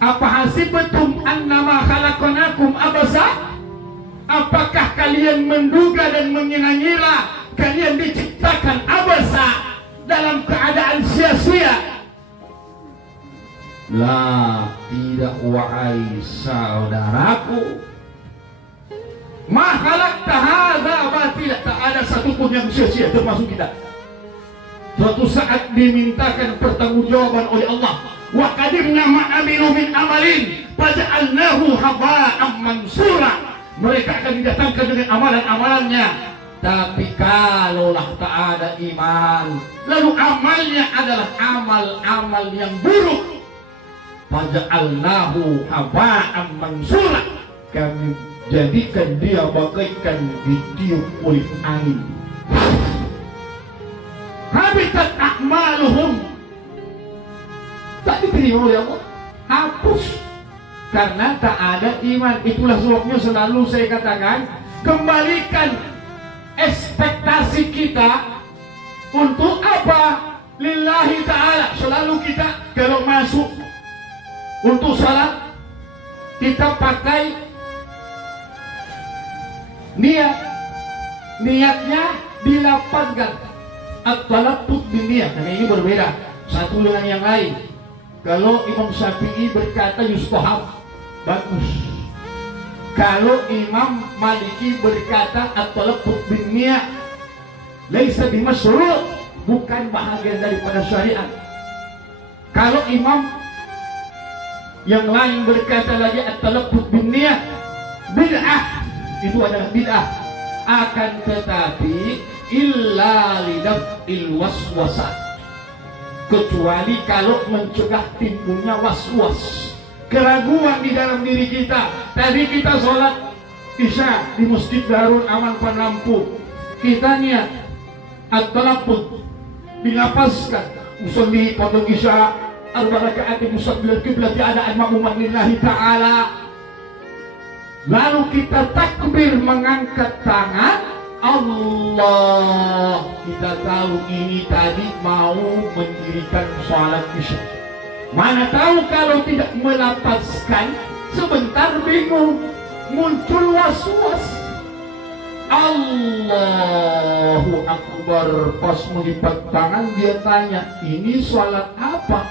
Apa hasibtum annama khalaqnakum abasa? Apakah kalian menduga dan mengira-ngira kalian diciptakan abasa, dalam keadaan sia-sia? La, tidak, wahai saudaraku. Ma khalaqta hadza batila, tak ada satupun yang sia-sia termasuk kita. Suatu saat dimintakan pertanggungjawaban oleh Allah. Wa qadimna ma amilu min amalin faj'alnahu haba'an mansura. Mereka akan didatangkan dengan amalan-amalannya, tapi kalaulah tak ada iman, lalu amalnya adalah amal-amal yang buruk, faj'alnahu haba'an mansura, kami jadikan dia bagaikan ditiup oleh angin. Habitat a'maluhum, tak diterima oleh Allah, hapus karena tak ada iman. Itulah sebabnya selalu saya katakan, kembalikan ekspektasi kita untuk apa? Lillahi ta'ala. Selalu kita kalau masuk untuk salat, kita pakai niatnya dilapangkan, at-talaffuz bin-niyah. Karena ini berbeda satu dengan yang lain. Kalau Imam Syafi'i berkata yustahab, bagus. Kalau Imam Maliki berkata at-talaffuz bin-niyah laisa bimasyru', bukan bahagian daripada syariat. Kalau Imam yang lain berkata lagi at-talaffuz bin-niyah bid'ah, itu adalah bid'ah. Akan tetapi illa lidaf'il waswasah, kecuali kalau mencegah timbulnya was-was, keraguan di dalam diri kita. Tadi kita sholat Isya di Masjid Darul Aman Panlampu, kita niat at-talaffuz, dilapaskan usolli pada Isya arba rakaat mustaqbil qiblat ada ma'muman lillahi ta'ala. Lalu kita takbir mengangkat tangan Allah, kita tahu ini tadi mau mendirikan sholat Isya. Mana tahu kalau tidak melapaskan, sebentar bingung, muncul was-was. Allahu Akbar, pas melipat tangan dia tanya, ini sholat apa?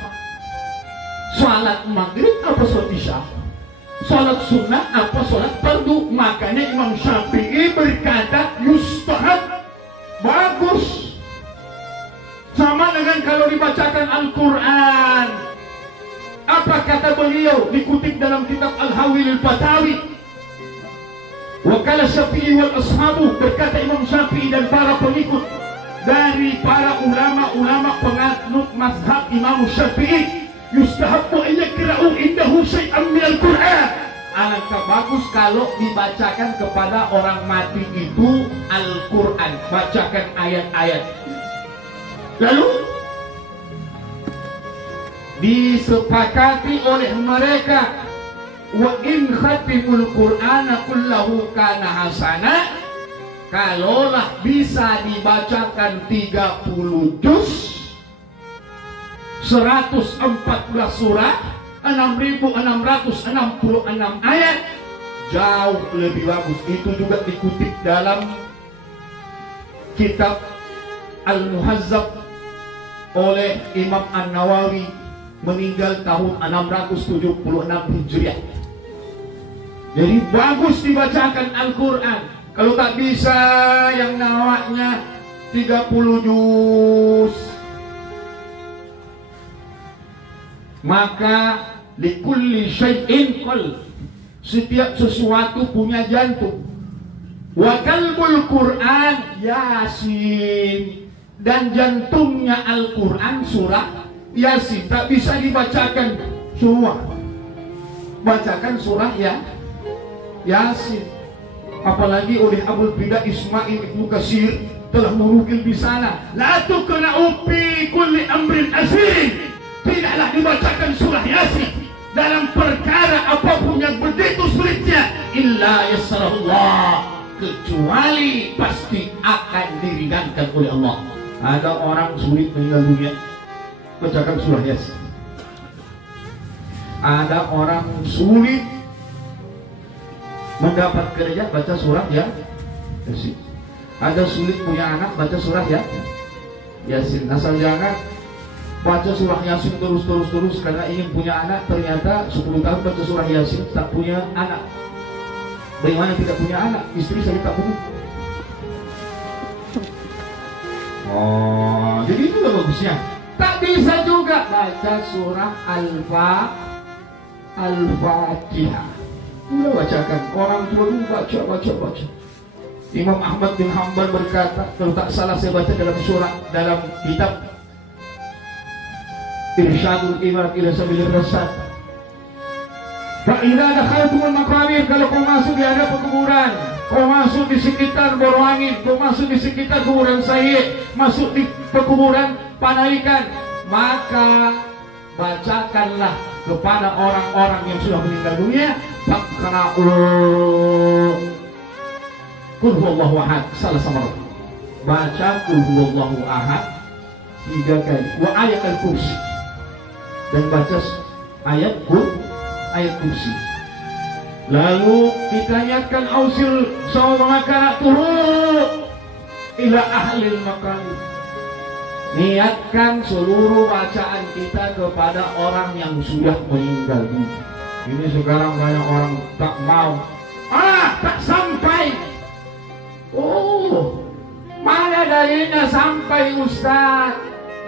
Sholat maghrib apa sholat Isya? Sholat sunnah apa sholat fardu? Makanya Imam Syafi'i berkata yustahab, bagus. Sama dengan kalau dibacakan Al-Quran. Apa kata beliau dikutip dalam kitab Al-Hawilil Fatawi? Wakala Syafi'i wal ashabu, berkata Imam Syafi'i dan para pengikut dari para ulama-ulama penganut mazhab Imam Syafi'i, yustahabbu an yakra'u indahu syai'an minal Qur'an. Alangkah bagus kalau dibacakan kepada orang mati itu Al-Quran, bacakan ayat-ayat. Lalu disepakati oleh mereka, wa in khatimul Qur'ana kullahu kana hasana, kalaulah bisa dibacakan 30 juz, 114 surah, 6.666 ayat, jauh lebih bagus. Itu juga dikutip dalam kitab Al-Muhazzab oleh Imam An-Nawawi, meninggal tahun 676 Hijriah. Jadi bagus dibacakan Al-Quran. Kalau tak bisa yang nawaknya 30 juz, maka likulli syai'in qalb, setiap sesuatu punya jantung. Wa qalbul Quran Yasin, dan jantungnya Al-Quran surah Yasin. Tak bisa dibacakan semua, bacakan surah Yasin. Apalagi oleh Abul Bida Ismail Ibnu Katsir telah menukil di sana, la tuqra'u fi kulli amrin asir, tidaklah dibacakan surah Yasin dalam perkara apapun yang begitu sulitnya, illa yassarallah, kecuali pasti akan diringankan oleh Allah. Ada orang sulit meninggal dunia, bacakan surah Yasin. Ada orang sulit mendapat kerja baca surah Yasin. Ada sulit punya anak baca surah Yasin. Asal jangan baca surah Yasin terus karena ingin punya anak, ternyata 10 tahun baca surah Yasin tak punya anak. Bagaimana tidak punya anak? Istri saya tak punya. Oh, jadi itu bagusnya. Tak bisa juga baca surah Al-Fatihah. Udah bacakan, orang tua dulu baca. Imam Ahmad bin Hanbal berkata, kalau tak salah saya baca dalam kitab Irsyadul Imam ila Sabilir Rasyad. Fa idza dakhaltumul maqabir, kalau kau masuk di hadapan kuburan, kau masuk di sekitar Borongin, kau masuk di sekitar kuburan Sayyid, masuk di pekuburan Panaikan, maka bacakanlah kepada orang-orang yang sudah meninggal dunia, faqra'u Qul huwallahu ahad salah sama. Baca Qul huwallahu ahad 3 kali, wa ayat al-kursi, dan baca ayat kursi. Lalu ditanyakan ausil sawma qara'tuhu ila ahlil maqam. Niatkan seluruh bacaan kita kepada orang yang sudah meninggal dunia. Ini sekarang banyak orang tak mau. Tak sampai. Oh, mana dalilnya sampai Ustaz?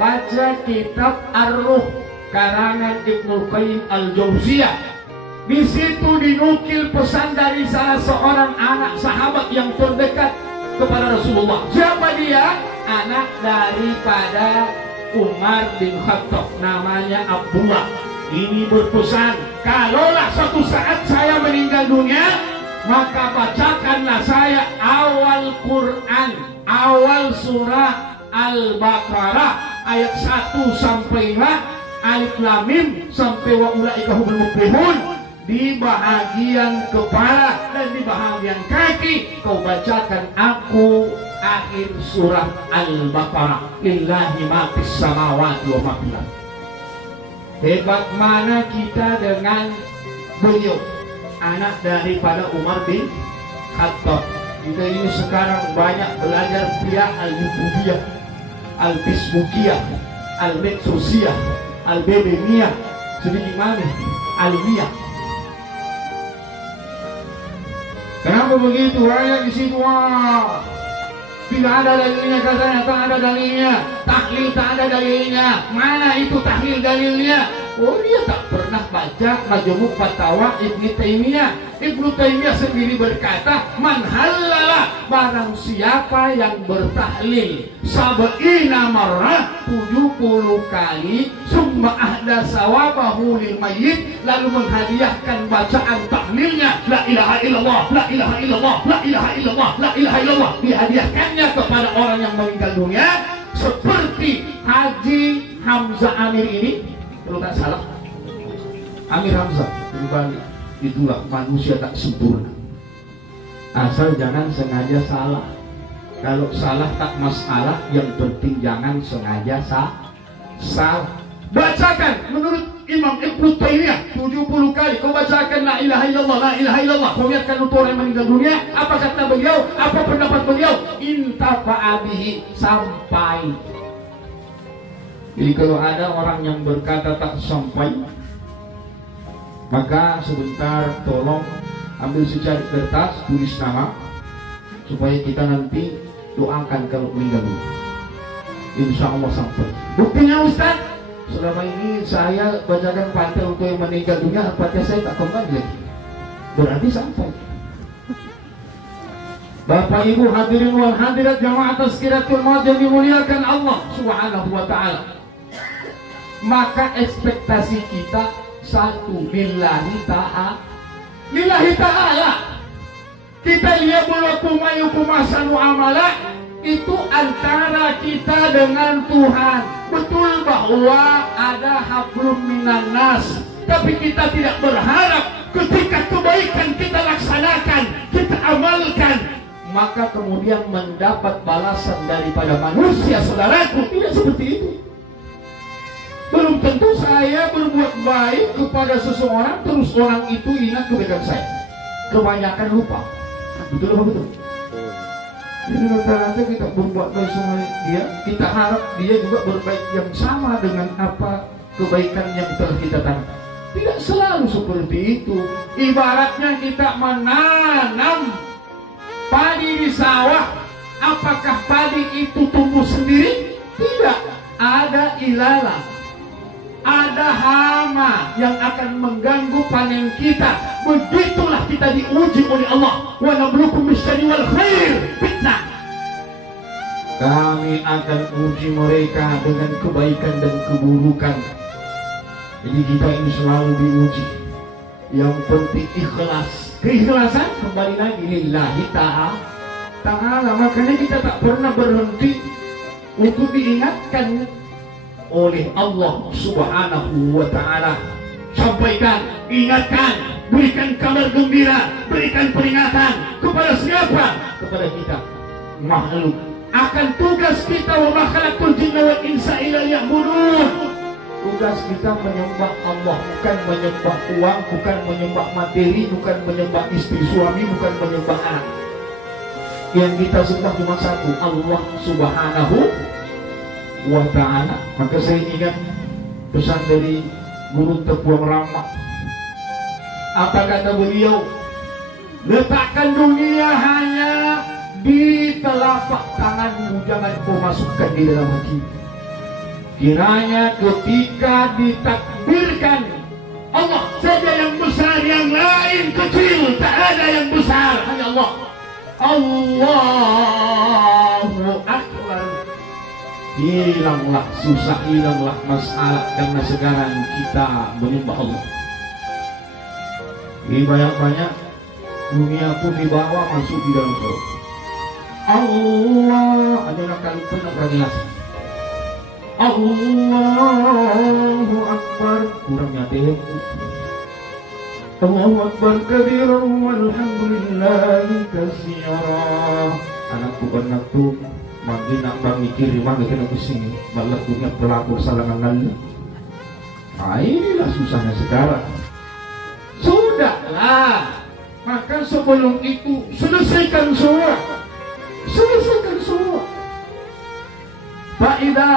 Baca kitab Ar-Ruh karangan Ibnu Qayyim Al-Jauziyah. Di situ dinukil pesan dari salah seorang anak sahabat yang terdekat kepada Rasulullah. Siapa dia? Anak daripada Umar bin Khattab, namanya Abdullah. Ini berpesan, kalaulah suatu saat saya meninggal dunia, maka bacakanlah saya awal Quran, awal surah Al-Baqarah ayat 1 sampai 5, Alif Lam Mim sampai wa ulaika humul muflihun. Di bahagian kepala dan di bahagian kaki kau bacakan aku akhir surah Al-Baqarah, lillahi ma fis samawati wa ma fil ardh. Hebat mana kita dengan beliau, anak daripada Umar bin Khattab. Kita ini sekarang banyak belajar pria al-Yubudiyah, al-Bismukiyah, al-Meksosiyah, al-Bebemiyah, sedikit mana al-Miyah. Kenapa begitu? Ayat di situ tidak ada dalilnya, katanya tak ada dalilnya. Tahlil tak ada dalilnya. Mana itu tahlil dalilnya? Oh, dia tak pernah baca Majmu' Fatawa Ibnu Taimiyah. Ibnu Taimiyah sendiri berkata, man halala, barang siapa yang bertahlil sab'ina marrah 70 kali, summa ahda sawabahu lil mayyit, lalu menghadiahkan bacaan tahlilnya la ilaha illallah, la ilaha illallah, la ilaha illallah, la ilaha illallah, dihadiahkannya kepada orang yang meninggal dunia, seperti Haji Hamzah Amir ini, kalau tak salah Amir Hamzah di Bali. Itulah manusia tak sempurna, asal jangan sengaja salah. Kalau salah tak masalah, yang penting jangan sengaja salah. Bacakan menurut Imam Ibnu Taimiyah 70 kali. Kau bacakan la ilaha illallah, la ilaha illallah. Kau lihatkan untuk orang yang meninggal dunia, apa kata beliau, apa pendapat beliau, intafa'a bihi, sampai. Jadi kalau ada orang yang berkata tak sampai, maka sebentar tolong ambil secari kertas, tulis nama, supaya kita nanti doakan kalau meninggal dunia. Insya Allah sampai. Buktinya Ustaz, selama ini saya bacakan Fatihah untuk yang meninggal dunia, Fatihah saya tak kembali lagi. Berarti sampai. Bapak Ibu hadirin wal hadirat jamaah Tazkiratul Maut yang dimuliakan Allah Subhanahu wa taala. Maka ekspektasi kita satu, lillahi ta'ala. Kita lihat mayu amala, itu antara kita dengan Tuhan. Betul bahwa ada hablum minan nas, tapi kita tidak berharap ketika kebaikan kita laksanakan, kita amalkan, maka kemudian mendapat balasan daripada manusia saudaraku. Tidak seperti itu. Belum tentu saya berbuat baik kepada seseorang terus orang itu ingat kebaikan saya. Kebanyakan lupa. Betul apa betul? Jadi rata-rata kita berbuat baik sama dia, kita harap dia juga berbaik yang sama dengan apa kebaikan yang telah kita tanam. Tidak selalu seperti itu. Ibaratnya kita menanam padi di sawah, apakah padi itu tumbuh sendiri? Tidak. Ada ilalang, ada hama yang akan mengganggu panen kita. Begitulah kita diuji oleh Allah. Wa nabluukum bisyarri wal khair fitnah. Kami akan uji mereka dengan kebaikan dan keburukan. Jadi kita ini selalu diuji. Yang penting ikhlas. Keikhlasan kembali lagi lillahi ta'ala. Makanya kita tak pernah berhenti untuk diingatkan oleh Allah Subhanahu wa ta'ala. Sampaikan, ingatkan, berikan kabar gembira, berikan peringatan kepada siapa? Kepada kita makhluk. Akan tugas kita, wa ma khalaqtul jinna wal insa illa liya'budun. Tugas kita menyembah Allah, bukan menyembah uang, bukan menyembah materi, bukan menyembah istri suami, bukan menyembah anak. Yang kita sembah cuma satu, Allah Subhanahu wa ta'ala. Maka saya ingat pesan dari Guru Tepuang Rama. Apa kata beliau? Letakkan dunia hanya di telapak tanganmu, jangan kau masukkan di dalam hati. Kiranya ketika ditakdirkan Allah saja yang besar, yang lain kecil, tak ada yang besar, hanya Allah. Allahu Akbar. Hilanglah susah, hilanglah masalah, karena sekarang kita menyembah Allah. Ini banyak-banyak dunia pun dibawa masuk di dalam surga. Allah adalah kali penuh jelas. Allahu Akbar, kurangnya tempo. Allahu Akbar kabiran walhamdulillahi katsira. Anakku makin nambah mikir, makin kena pusing, malah punya pelapor salangan lalu. Nah, inilah susahnya sekarang. Sudahlah, maka sebelum itu selesaikan semua. Fa'idha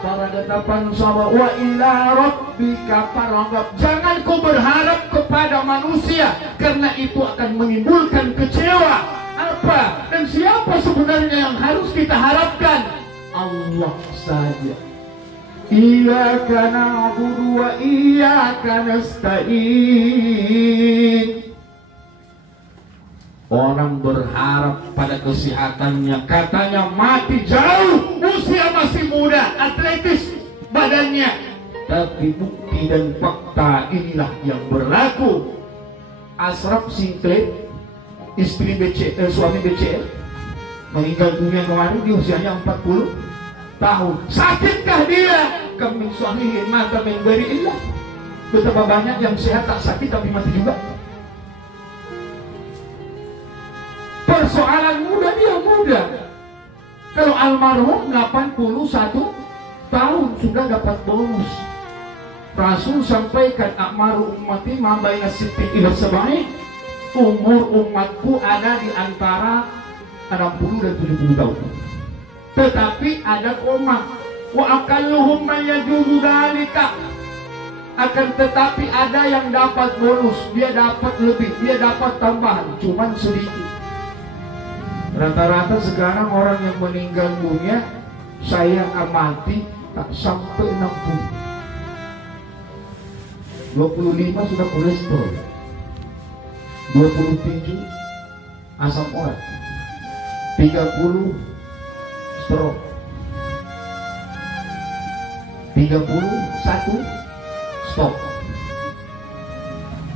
paradatapan sawa wa ila rabbika farghab. Jangan kau berharap kepada manusia, karena itu akan menimbulkan kecewa. Apa dan siapa sebenarnya yang harus kita harapkan? Allah saja. Iyyaka na'budu wa iyyaka nasta'in. Orang berharap pada kesehatannya, katanya mati jauh, usia masih muda, atletis badannya. Tapi bukti dan fakta inilah yang berlaku. Ashraf Sinclair, istri suami BCL, meninggal dunia kemarin di usianya 40 tahun. Sakitkah dia? Kami suami mata memberi ilah. Betapa banyak yang sehat tak sakit tapi mati juga. Persoalan muda, dia muda. Kalau almarhum 81 tahun sudah dapat bonus. Rasul sampaikan, akmaru ummati ma baina sittin ila sab'in. Umur umatku ada di antara 60 dan 70 tahun. Tetapi ada koma. Wa akalluhum man yajuzu dzalika. Akan tetapi ada yang dapat bonus, dia dapat lebih, dia dapat tambahan, cuman sedikit. Rata-rata sekarang orang yang meninggal dunia saya amati tak sampai 60. 25 sudah kolesterol, 27 asam urat, 30 stroke, 31 stop.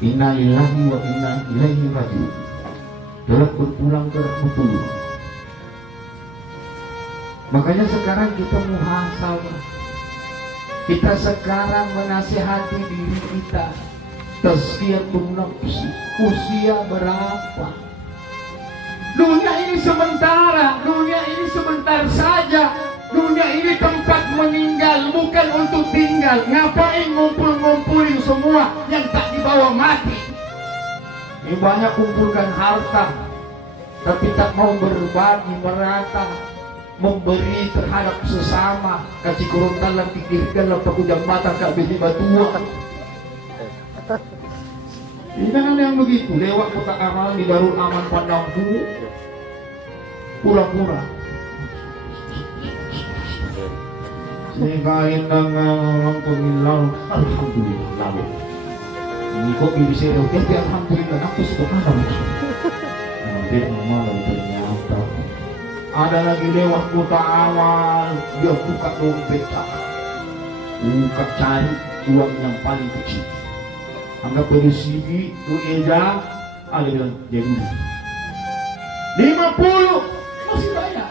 Inna lillahi wa inna ilaihi raji'un. Telah berpulang ke rahmatullah. Makanya sekarang kita muhasabah. Kita sekarang menasihati diri kita. Tazkiyatun nafsi. Usia berapa? Dunia ini sementara, dunia ini sebentar saja. Dunia ini tempat meninggal, bukan untuk tinggal. Ngapain ngumpul-ngumpulin semua yang tak dibawa mati? Ini banyak kumpulkan harta, tapi tak mau berbagi merata, memberi terhadap sesama. Kaci korontalan pikirkanlah pakujang mata kak beli batuan. Ini kan ada yang begitu, lewat kota amal di Darul Aman Pandang dulu, pura-pura. Sehingga indang pemilau, alhamdulillah. Ini kok bisa tapi alhamdulillah aku subhanallah. Nanti malam ternyata ada lagi lewat kota awal, dia buka dompet, buka cari uang yang paling kecil. Anggap pada CV, tu eja, ada bilang dia dulu 50 masih banyak.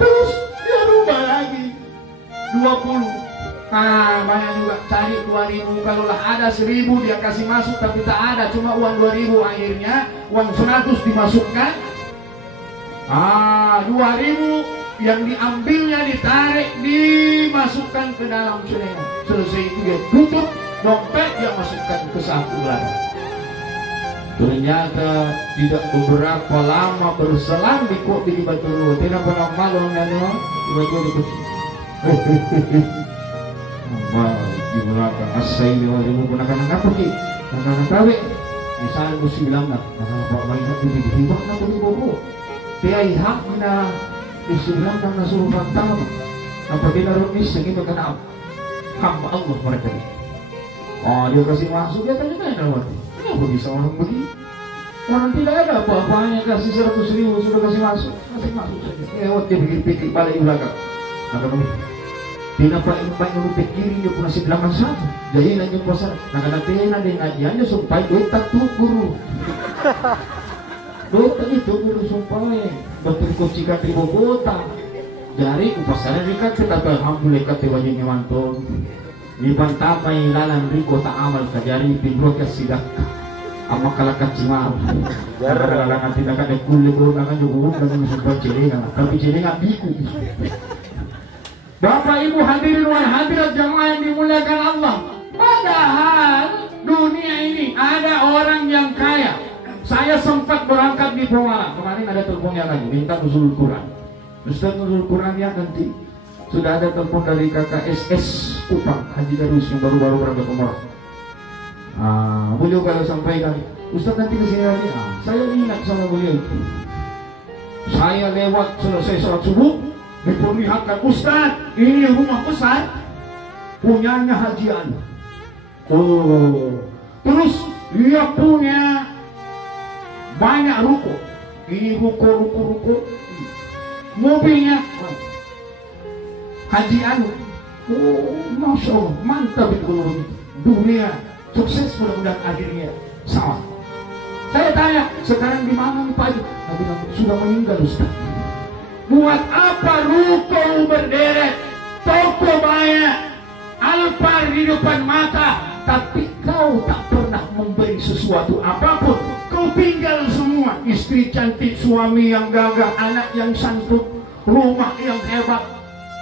Terus dia rubah lagi 20. Nah, banyak juga, cari 2000. Kalau lah ada 1000 dia kasih masuk, tapi tak ada, cuma uang 2000. Akhirnya uang 100 dimasukkan. 2000 yang diambilnya ditarik, dimasukkan ke dalam celengan. Selesai itu dia tutup dompet, dia masukkan ke saku lagi. Ternyata tidak beberapa lama berselang di kok di batu tidak pernah malu nanya di batu di di belakang asai dia mau gunakan apa ki? Gunakan tawe. Misalnya mesti bilang nak, pak mainan di hibah nak di bobo. Tiai hak mina istilah kan nasuruh pertama. Apa dia rumis segitu kena hamba Allah mereka ni. Dia kasih masuk, dia tanya-tanya waktu. Kenapa bisa orang begini? Orang tidak ada apa-apanya, kasih 100.000 sudah kasih masuk saja. Dia pikir-pikir balik di belakang. Tidak baik nurut kiri dia pun nasi belakang satu. Jadi lagi puasa. Nakalatiin ada ngajiannya supaya duit tak tuh guru. Duit itu guru supaya betul kunci katri Bogota. Jari kupasaran dekat, tetapi alhamdulillah kata wajibnya mantul. Di pantamay lalang riko ta amal kajari pinro ka sidak ama kalakat cimar lalangan tidak ada kulit orang akan juga dengan sebuah celengan tapi celengan biku. Bapak Ibu hadirin wahai hadirat jamaah yang dimuliakan Allah, padahal dunia ini ada orang yang kaya. Saya sempat berangkat di Pemalang kemarin, ada teleponnya lagi minta nuzul Quran. Ustaz nuzul Quran ya nanti. Sudah ada telepon dari KKSS Kupang Haji Darus yang baru-baru berangkat umrah. Beliau kalau sampaikan, Ustaz nanti kesini lagi. Saya ingat sama beliau itu. Saya lewat selesai sholat subuh, diperlihatkan, Ustaz, ini rumah Ustaz, punyanya Haji Anu. Terus dia punya banyak ruko. Ini ruko. Mobilnya Haji Anu. Masya Allah, mantap itu dunia sukses, mudah-mudahan akhirnya sama. Saya tanya, sekarang di mana nih Pak Haji? Nah, bilang, sudah meninggal Ustaz. Buat apa ruko berderet, toko banyak, Alphard di depan mata, tapi kau tak pernah memberi sesuatu apapun. Kau tinggal semua, istri cantik, suami yang gagah, anak yang santun, rumah yang hebat,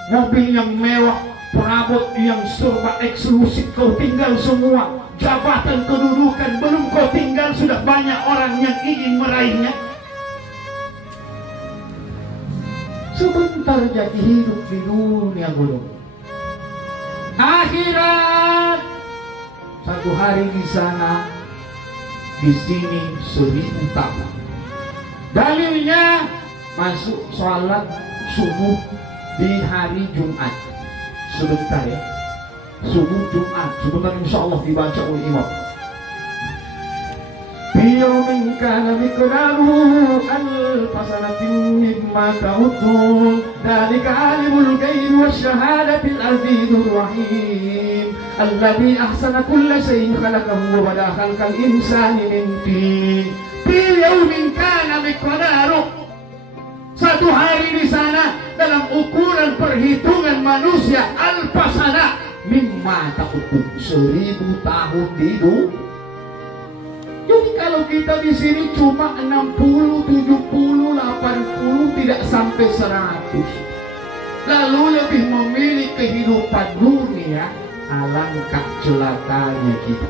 mobil yang mewah, perabot yang serba eksklusif. Kau tinggal semua, jabatan kedudukan belum kau tinggal, sudah banyak orang yang ingin meraihnya. Sebentar jadi hidup di dunia belum. Akhirat satu hari di sana, di sini 1000 tahun. Dalilnya masuk sholat subuh di hari Jumat. Sebentar ya, subuh Jumat sebentar insya Allah dibaca oleh imam. Biyaumin kana miqdaruhu al-fasanatin mimma ta'udun dalika alimul ghaibi wasyahadatil azizur rahim alladzi ahsana kulla shay'in khalaqahu wa bada khalqal insani min tin. Biyaumin kana miqdaruhu, satu hari di sana dalam ukuran perhitungan manusia, al-fasana mimma ta'udun, 1000 tahun hidup. Jadi kalau kita di sini cuma 60, 70, 80, tidak sampai 100. lalu lebih memilih kehidupan dunia, alangkah celakanya kita.